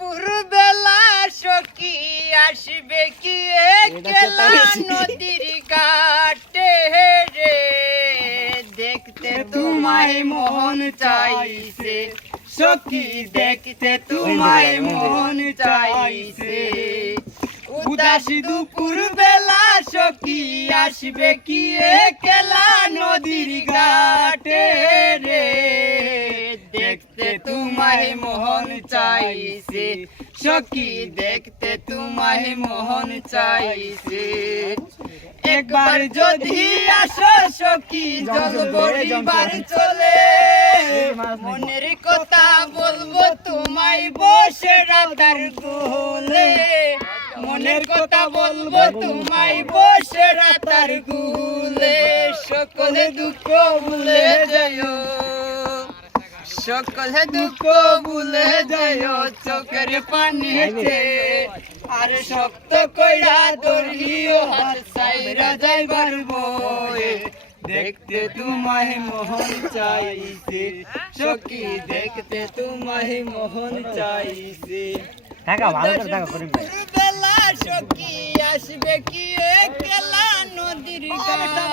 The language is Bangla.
দুপুর বেলা সখী আসবে কি একলা নদীর ঘাটে রে? দেখতে তোমায় মন চাইছে। সখী দেখতে তোমায় মন চাইছে। উদাস দুপুর বেলা সখী আসবে কি একলা তোমায় মোহন চাইছে। সখী দেখতে তোমায় মোহন চাইছে। একবার যদি আসো সখী জল বড়িবার চলে। মনের কথা বলব তোমায় বসে রাতার গোলে মনের কথা বলব তোমায় বসে রাতার গুলে সকলে দুঃখ ভুলে সকলে দুঃখ ভুলে যাইও চোখের পানিতে। আর শক্ত কইরা দরিও হাত সাইরা যাইবার বয়ে দেখতে তোমায় মোহন চাইছে। সখী দেখতে তোমায় মোহন চাইছে। টাকা ভালো করে টাকা করিম ভাই। বেলা সখী আসবে কি একলা নদীর ঘাটে রে